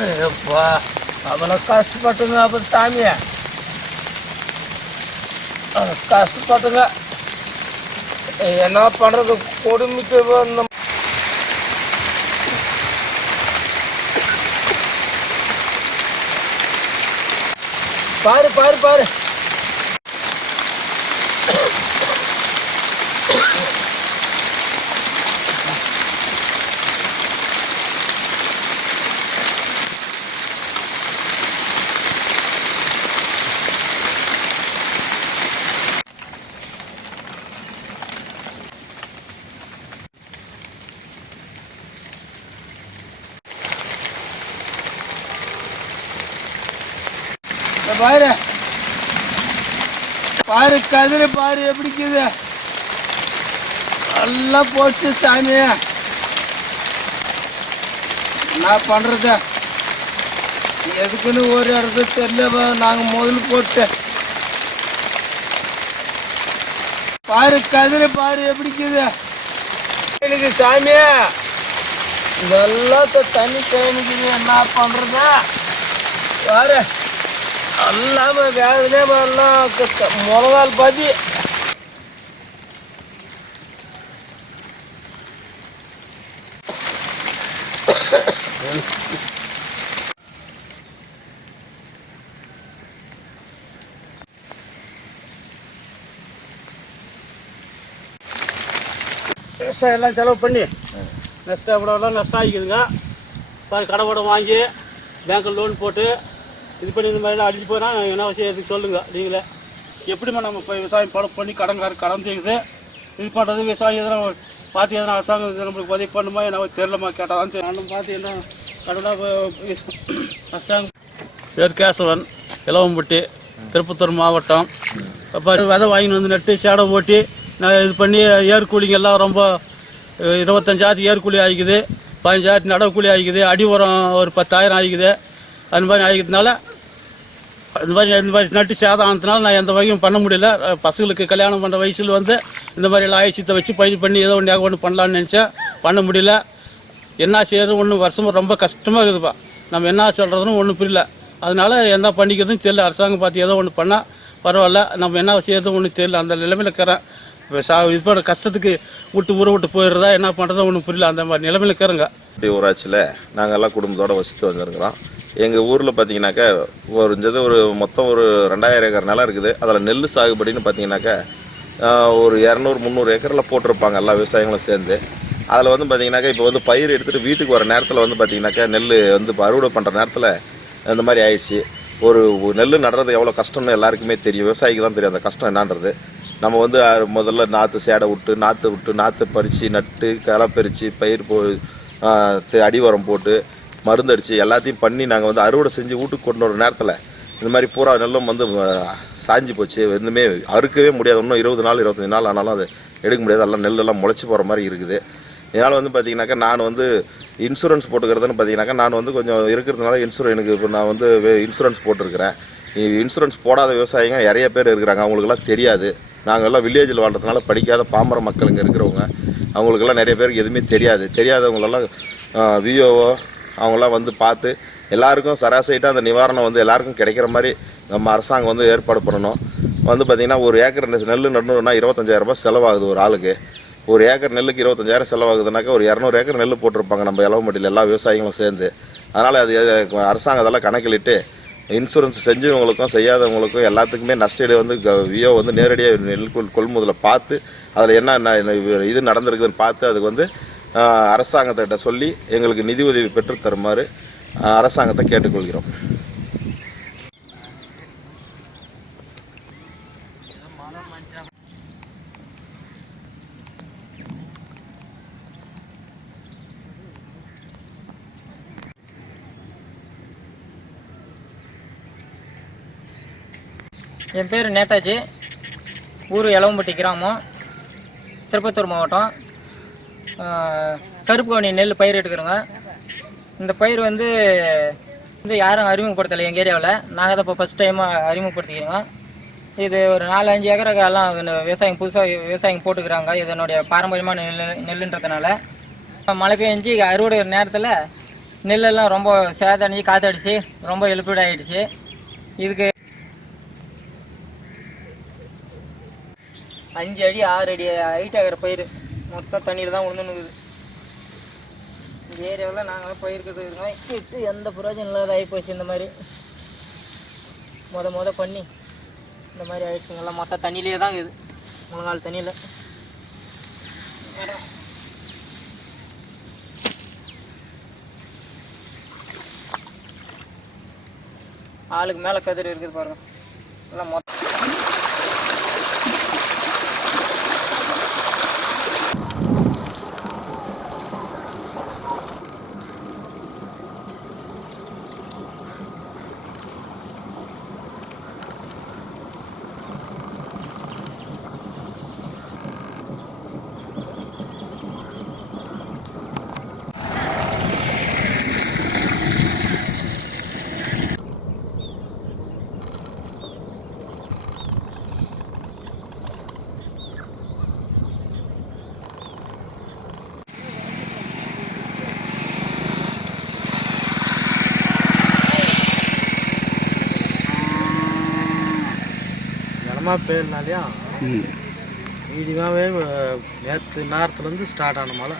எப்பா அவனை கஷ்டப்பட்டுங்க அப்புறம் சாமிய. கஷ்டப்பட்டுங்க. என்ன பண்றது கொடுமைக்கு வந்த பாரு பாரு பாரு. பாரு. பாரு கதிர பாரு எப்படி இருக்குது? நல்லா போச்சு சாமி. என்ன பண்றது? எதுக்குன்னு ஒரு இடத்துல தெரியல நாங்க முதல் போட்டு. பாரு கதிர பாரு எப்படி இருக்குது? எனக்கு சாமி. நல்லா தண்ணி தேனிக்குது என்ன பண்றது? பாரு. எல்லாம வேதனே எல்லாம் முத நாள் பாதி விவசாயம் எல்லாம் செலவு பண்ணி நஷ்டம் இவ்வளோலாம் நஷ்டம் ஆகிக்குதுங்க. பாரு கடை கூட வாங்கி பேங்க்கில் லோன் போட்டு இது பண்ணி இந்த மாதிரிலாம் அடிச்சு போனா என்ன செய்யறதுக்கு சொல்லுங்க? நீங்களே. எப்படிம்மா நம்ம இப்போ விவசாயம் படம் பண்ணி கடன்கார கடன் செய்யுது? இது பண்ணுறது விவசாயம் எதனா பார்த்து எதனா அரசாங்கம் நம்மளுக்கு உதவி பண்ணுமா? என்ன தெரியலமா கேட்டால் தான் தெரியும். பார்த்து என்ன கடனாக அரசாங்கம். பேர் கேசவன் இளவம்பட்டி திருப்பத்தூர் மாவட்டம். அப்போ விதை வாங்கிட்டு வந்து நட்டு சேடம் ஓட்டி நான் இது பண்ணி ஏற்கூலிங்க எல்லாம் ரொம்ப இருபத்தஞ்சாயிரத்து ஏற்கூலி ஆகிக்குது. பதினஞ்சாயிரத்து நடவு கூலி ஆகிக்குது. அடி உரம் ஒரு பத்தாயிரம் ஆகிக்குது. அந்த மாதிரி ஆகிக்கிறதுனால இந்த மாதிரி இந்த மாதிரி நட்டு சேதம் ஆனதுனால நான் எந்த வகையும் பண்ண முடியல. பசங்களுக்கு கல்யாணம் பண்ணுற வயசில் வந்து இந்த மாதிரி எல்லாம் ஆயுஷத்தை வச்சு பயிர் பண்ணி ஏதோ ஒன்று ஒன்று பண்ணலான்னு நினச்சேன். பண்ண முடியல. என்ன செய்யறது? ஒன்று வருஷமும் ரொம்ப கஷ்டமாக இருக்குதுப்பா. நம்ம என்ன சொல்கிறதுன்னு ஒன்றும் புரியல. அதனால் என்ன பண்ணிக்கிறதுன்னு தெரியல. அரசாங்கம் பார்த்து ஏதோ ஒன்று பண்ணால் பரவாயில்ல. நம்ம என்ன செய்யறது ஒன்றும் தெரியல. அந்த நிலைமையில் இருக்கிறேன். இப்போ சா இது பண்ண கஷ்டத்துக்கு விட்டு ஊரை விட்டு போயிடுறதா என்ன பண்ணுறதோ ஒன்றும் புரியல. அந்த மாதிரி நிலைமையில் இருக்கிறேங்க. இப்படி ஊராட்சியில் நாங்கள் எல்லாம் குடும்பத்தோடு வசித்து வந்துருக்கிறோம். எங்கள் ஊரில் பார்த்தீங்கன்னாக்கா ஒரு இந்த ஒரு மொத்தம் ஒரு ரெண்டாயிரம் ஏக்கர் நிலம் இருக்குது. அதில் நெல் சாகுபடின்னு பார்த்தீங்கன்னாக்கா ஒரு இரநூறு முந்நூறு ஏக்கரில் போட்டிருப்பாங்க எல்லா விவசாயிகளும் சேர்ந்து. அதில் வந்து பார்த்திங்கனாக்கா இப்போ வந்து பயிர் எடுத்துகிட்டு வீட்டுக்கு வர நேரத்தில் வந்து பார்த்தீங்கன்னாக்கா நெல் வந்து இப்போ அறுவடை பண்ணுற நேரத்தில் இந்த மாதிரி ஆயிடுச்சு. ஒரு நெல் நடுறது எவ்வளோ கஷ்டம்னு எல்லாருக்குமே தெரியும். விவசாயிக்கு தான் தெரியும் அந்த கஷ்டம் என்னன்றது. நம்ம வந்து முதல்ல நாற்று சேடை விட்டு நாற்று விட்டு நாற்று பறித்து நட்டு களை பறித்து பயிர் போ அடி உரம் போட்டு மருந்து அடித்து எல்லாத்தையும் பண்ணி நாங்கள் வந்து அறுவடை செஞ்சு வீட்டுக்கு கொண்டு வர நேரத்தில் இந்த மாதிரி பூரா நெல்லும் வந்து சாஞ்சி சாஞ்சு போச்சு. எதுவுமே அறுக்கவே முடியாது. இன்னும் இருபது நாள் இருபத்தஞ்சி நாள் ஆனாலும் அது எடுக்க முடியாது. எல்லாம் நெல்லெல்லாம் முளைச்சி போகிற மாதிரி இருக்குது. இதனால் வந்து பார்த்தீங்கன்னாக்கா நான் வந்து இன்சூரன்ஸ் போட்டுக்கிறதுன்னு பார்த்தீங்கன்னாக்கா நான் வந்து கொஞ்சம் இருக்கிறதுனால இன்சூரன்ஸ் எனக்கு இப்போ நான் வந்து இன்சூரன்ஸ் போட்டிருக்கிறேன். இன்சூரன்ஸ் போடாத விவசாயிங்க நிறைய பேர் இருக்கிறாங்க. அவங்களுக்கெல்லாம் தெரியாது. நாங்கள் எல்லாம் வில்லேஜில் வாழ்றதுனால படிக்காத பாமர மக்கள் இங்கே இருக்கிறவங்க. அவங்களுக்கெல்லாம் நிறைய பேருக்கு எதுவுமே தெரியாது. தெரியாதவங்களெல்லாம் விஓஓ அவங்களாம் வந்து பார்த்து எல்லாருக்கும் சராசரிட்டாக அந்த நிவாரணம் வந்து எல்லாருக்கும் கிடைக்கிற மாதிரி நம்ம அரசாங்கம் வந்து ஏற்பாடு பண்ணணும். வந்து பார்த்திங்கன்னா ஒரு ஏக்கர் நெ- நெல் நடணுன்னா இருபத்தஞ்சாயிரம் ரூபாய் செலவாகுது ஒரு ஆளுக்கு. ஒரு ஏக்கர் நெல்லுக்கு இருபத்தஞ்சாயிரம் செலவாகுதுனாக்கா ஒரு இரநூறு ஏக்கர் நெல் போட்டிருப்பாங்க நம்ம இளவமட்டியில் எல்லா விவசாயிகளும் சேர்ந்து. அதனால் அது அரசாங்கம் அதெல்லாம் கணக்கிலிட்டு இன்சூரன்ஸ் செஞ்சவங்களுக்கும் செய்யாதவங்களுக்கும் எல்லாத்துக்குமே நஷ்டஈடு வந்து வியோ வந்து நேரடியாக நெல் கொள் கொள்முதலை பார்த்து அதில் என்ன இது நடந்திருக்குதுன்னு பார்த்து அதுக்கு வந்து அரசாங்கத்திட்ட சொல்லி எங்களுக்கு நிதி உதவி பெற்று தருமாறு அரசாங்கத்தை கேட்டுக்கொள்கிறோம். என் பேர் நேதாஜி. ஊர் எலவம்பட்டி கிராமம். திருப்பத்தூர் மாவட்டம். கருப்பு கவனி நெல் பயிர் எடுக்கிறோங்க. இந்த பயிர் வந்து வந்து யாரும் அறிமுகப்படுத்தலை எங்கள் ஏரியாவில். நாங்கள் தான் இப்போ ஃபஸ்ட் டைமாக அறிமுகப்படுத்திக்கிறோம் இது ஒரு நாலு அஞ்சு ஏக்கருக்கு எல்லாம் விவசாயம் புதுசாக விவசாயம் போட்டுக்கிறாங்க. இதனுடைய பாரம்பரியமான நெல் நெல்லுன்றதுனால. மழை பெஞ்சு அறுவடை நேரத்தில் நெல்லெல்லாம் ரொம்ப சேதடைஞ்சு காத்தடிச்சு ரொம்ப இழப்பீடு இதுக்கு அஞ்சு அடி ஆறு அடி ஹைட் ஆகிற பயிர். மொத்தம் தண்ணியில் தான் விழுந்துனுக்குது இந்த ஏரியாவில் நாங்கள் இருக்கோம் இட்டு எந்த பிரயோஜனம் இல்லாத ஆகிப்போச்சு இந்த மாதிரி. மொத மொத பண்ணி இந்த மாதிரி ஆயிடுச்சுங்கெல்லாம் மொத்தம் தண்ணியிலே தான் இருக்குது முழங்கால் தண்ணியில். ஆளுக்கு மேலே கதிர் இருக்குது பாருங்க. எல்லாம் மொத்தம் தினமா பெய்யறனாலையும் மீடியமாகவே நேற்று நேரத்துலேருந்து ஸ்டார்ட் ஆன மழை.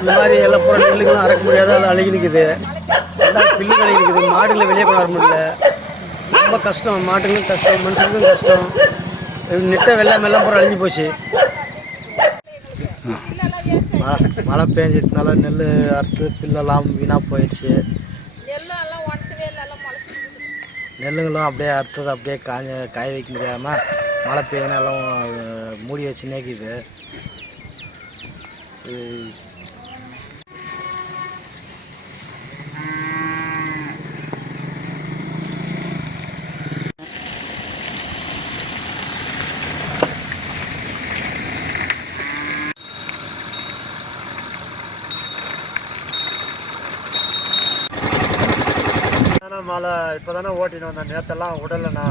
இந்த மாதிரி எல்லாம் பூரா நெல்லுங்களும் அறக்க முடியாத அதில் அழுகி நிற்குது எல்லாம் பில்லுகள் நிற்குது மாடுகளை வெளியே கொண்டு வர முடியல. ரொம்ப கஷ்டம். மாடுகளும் கஷ்டம். மனுஷனுக்கும் கஷ்டம். நிட்ட நெட்ட வெள்ளம் எல்லாம் பூரா அழிஞ்சு போச்சு. மழை மழை பெஞ்சதுனால நெல் அறுத்து பில்லெல்லாம் வீணாக போயிடுச்சு. நெல்லுங்களும் அப்படியே அறுத்தது அப்படியே காய காய வைக்க முடியாமல் மழை பெய்யனாலும் மூடி வச்சு மாலை தானே இப்போ தானே ஓட்டின்னு வந்தேன். நேற்றெல்லாம் விடலைண்ணா.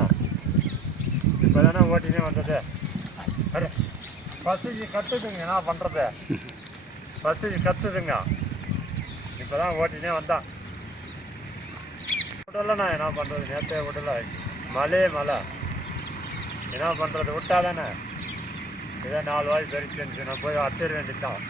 இப்போ தானே ஓட்டினே வந்தது. அரு பசுக்கு கற்றுதுங்க என்ன பண்ணுறது பசுக்கு கத்துதுங்க. இப்போ தான் ஓட்டினே வந்தான். விடலைண்ணா என்ன பண்ணுறது நேற்றே விடலை. மழையே மழை என்ன பண்ணுறது விட்டா தானே இதே நாலு வாய் பெருச்சுன்னு நான் போய் அச்சிட வேண்டியதான்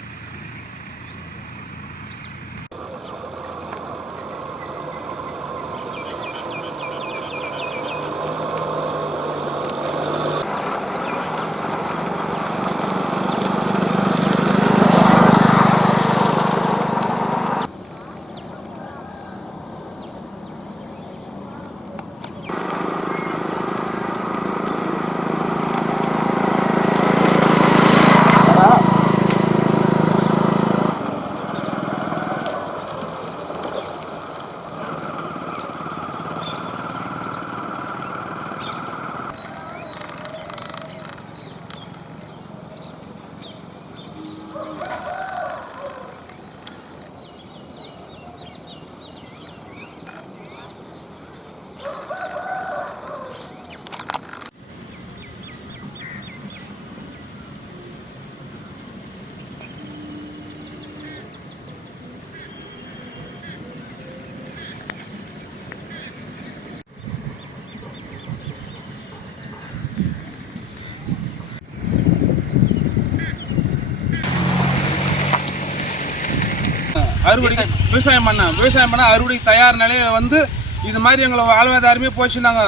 அறுவடைக்கு விவசாயம் பண்ண விவசாயம் பண்ண அறுவடைக்கு தயார் நிலையில வந்து இது மாதிரி எங்களை வாழ்வாதாரமே போச்சு நாங்க.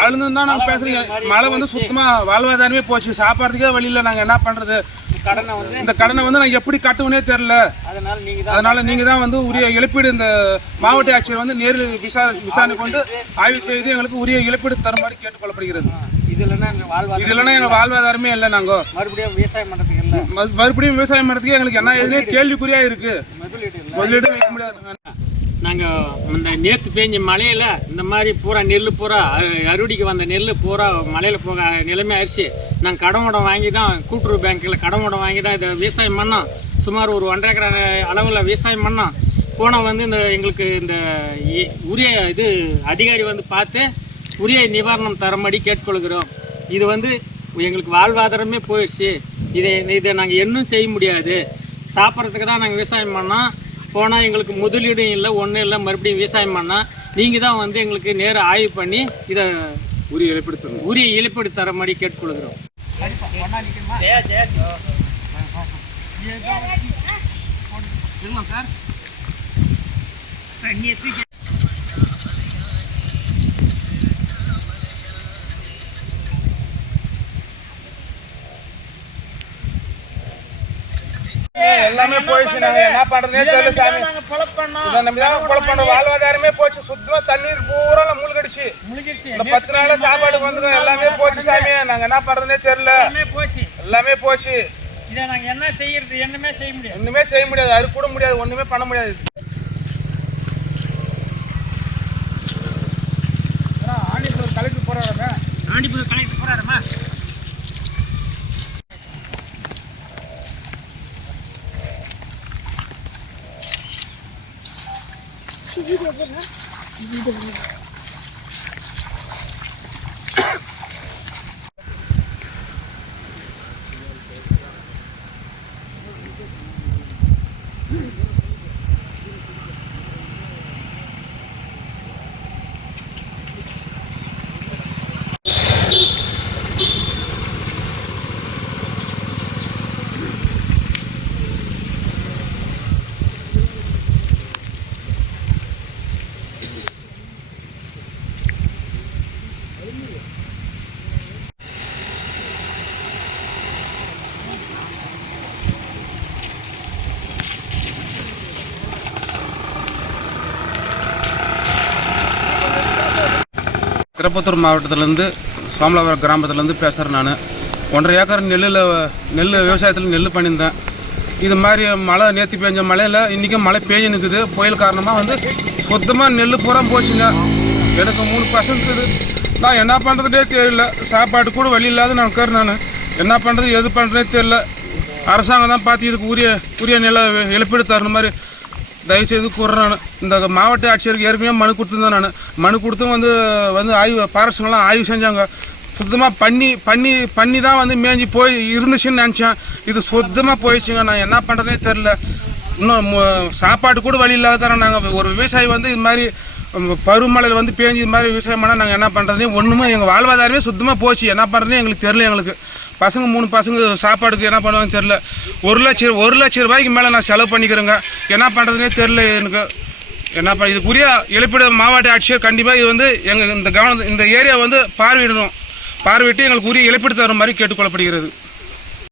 அழுந்து தான் நாங்க பேசுறோம் மழை வந்து சுத்தமா வாழ்வாதாரமே போச்சு. சாப்பாடுறதுக்கே வழியில நாங்க என்ன பண்றது? கடனை வந்து இந்த கடனை வந்து நாங்க எப்படி கட்டுவனே தெரியல. அதனால நீங்க தான் அதனால நீங்க தான் வந்து உரிய இழப்பீடு இந்த மாவட்ட ஆட்சியர் வந்து நேரில் விசாரணை விசாரணை கொண்டு ஆய்வு செய்து எங்களுக்கு உரிய இழப்பீடு தருமாறு கேட்டுக்கொள்ளப்படுகிறது. இது இல்லைன்னா எங்க வாழ்வாதாரம் இல்லை நாங்க. மறுபடியும் விவசாயம் இல்லை. மறு- மறுபடியும் விவசாயம் பண்ணுறதுக்கு எங்களுக்கு என்ன எதுனே கேள்விக்குறியா இருக்கு. முதலீடு வைக்க முடியாது நாங்கள் இந்த நேற்று பேஞ்ச மழையில் இந்த மாதிரி பூரா நெல் பூரா அ- அறுவடைக்கு வந்த நெல் பூரா மழையில் போக நிலைமை ஆயிடுச்சு. நாங்கள் கடன் உடம் வாங்கி தான் கூட்டுறவு பேங்க்கில் கடன் உடம் வாங்கி தான் இதை விவசாயம் பண்ணோம். சுமார் ஒரு ஒன்றரை ஏக்கர் அளவில் விவசாயம் பண்ணோம். போனால் வந்து இந்த எங்களுக்கு இந்த இ- உரிய இது அதிகாரி வந்து பார்த்து உரிய நிவாரணம் தரும்படி கேட்டுக்கொள்கிறோம். இது வந்து எங்களுக்கு வாழ்வாதாரமே போயிடுச்சு. இதை இதை நாங்கள் இன்னும் செய்ய முடியாது. சாப்பிட்றதுக்கு தான் நாங்கள் விவசாயம் பண்ணோம். போனால் எங்களுக்கு முதலீடும் இல்லை ஒன்றும் இல்லை. மறுபடியும் விவசாயம் பண்ணால் நீங்கள் தான் வந்து எங்களுக்கு நேர ஆய்வு பண்ணி இதை உரிய இழப்பீடு உரிய இழப்பீடு தரும்படி கேட்டுக்கொள்கிறோம். எல்லாமே போயிடுச்சு. நாங்க என்ன பண்றதுனே தெரியல சாமி. இதை நம்பி தான் கொலை பண்ற வாழ்வாதாரமே போச்சு. சுத்தமா தண்ணீர் பூரா முழுகடிச்சு. இந்த பத்து நாள சாப்பாடுக்கு வந்து எல்லாமே போச்சு சாமி. நாங்க என்ன பண்றதுனே தெரியல. போச்சு. எல்லாமே போச்சு. இதை நாங்கள் என்ன செய்யறது? என்னமே செய்ய முடியாது. ஒண்ணுமே செய்ய முடியாது. அது கூட முடியாது. ஒண்ணுமே பண்ண முடியாது. கலெக்டர் போறாங்க ஆண்டிபுரம் கலெக்டர் போறாருமா திருப்பத்தூர் மாவட்டத்திலேருந்து சோமலாபுரம் கிராமத்துலேருந்து பேசுகிறேன் நான். ஒன்றரை ஏக்கர் நெல்லில் நெல் விவசாயத்தில் நெல் பண்ணியிருந்தேன். இது மாதிரி மழை நேற்று பெஞ்ச மழையில் இன்றைக்கும் மழை பெஞ்சு நிற்குது புயல் காரணமாக வந்து சுத்தமாக நெல் பூரா போச்சுங்க. எனக்கு மூணு பசங்க இருக்குது. நான் என்ன பண்ணுறதுனே தெரியல. சாப்பாடு கூட வழி இல்லாத நான் இருக்கிறேன் நான். என்ன பண்ணுறது எது பண்ணுறதே தெரியல. அரசாங்கம் தான் பார்த்து இதுக்கு உரிய உரிய நில இழப்பீடு தரணும் மாதிரி. தயவுசெய்து கூறுறேன் நான். இந்த மாவட்ட ஆட்சியருக்கு ஏற்கனவே மனு கொடுத்துருந்தேன் நான். மனு கொடுத்தும் வந்து வந்து ஆய்வு பாரசுங்களாம் ஆய்வு செஞ்சாங்க. சுத்தமாக பண்ணி பண்ணி பண்ணி தான் வந்து மேஞ்சி போய் இருந்துச்சுன்னு நினச்சேன். இது சுத்தமாக போயிடுச்சுங்க. நான் என்ன பண்ணுறதே தெரில இன்னும் சாப்பாடு கூட வழி இல்லாத தரோம் நாங்கள் ஒரு விவசாயி வந்து இது மாதிரி உம், பருவமழையில் வந்து பேஞ்சு இது மாதிரி விவசாயம் பண்ணால் நாங்கள் என்ன பண்ணுறதுனே ஒன்றுமே எங்கள் வாழ்வாதாரமே சுத்தமாக போச்சு. என்ன பண்ணுறதுனே எங்களுக்கு தெரில எங்களுக்கு. பசங்க மூணு பசங்க சாப்பாடுக்கு என்ன பண்ணுவாங்க தெரில ஒரு லட்சம் ஒரு லட்சம் ரூபாய்க்கு மேலே நான் செலவு பண்ணிக்கிறேங்க. என்ன பண்ணுறதுனே தெரில எனக்கு. என்ன பண்ண இதுக்குரிய இழப்பீடு மாவட்ட ஆட்சியர் கண்டிப்பாக இது வந்து எங்கள் இந்த கவனம் இந்த ஏரியா வந்து பார்வையிடணும். பார்வையிட்டு எங்களுக்கு உரிய இழப்பீடு தர மாதிரி கேட்டுக்கொள்ளப்படுகிறது.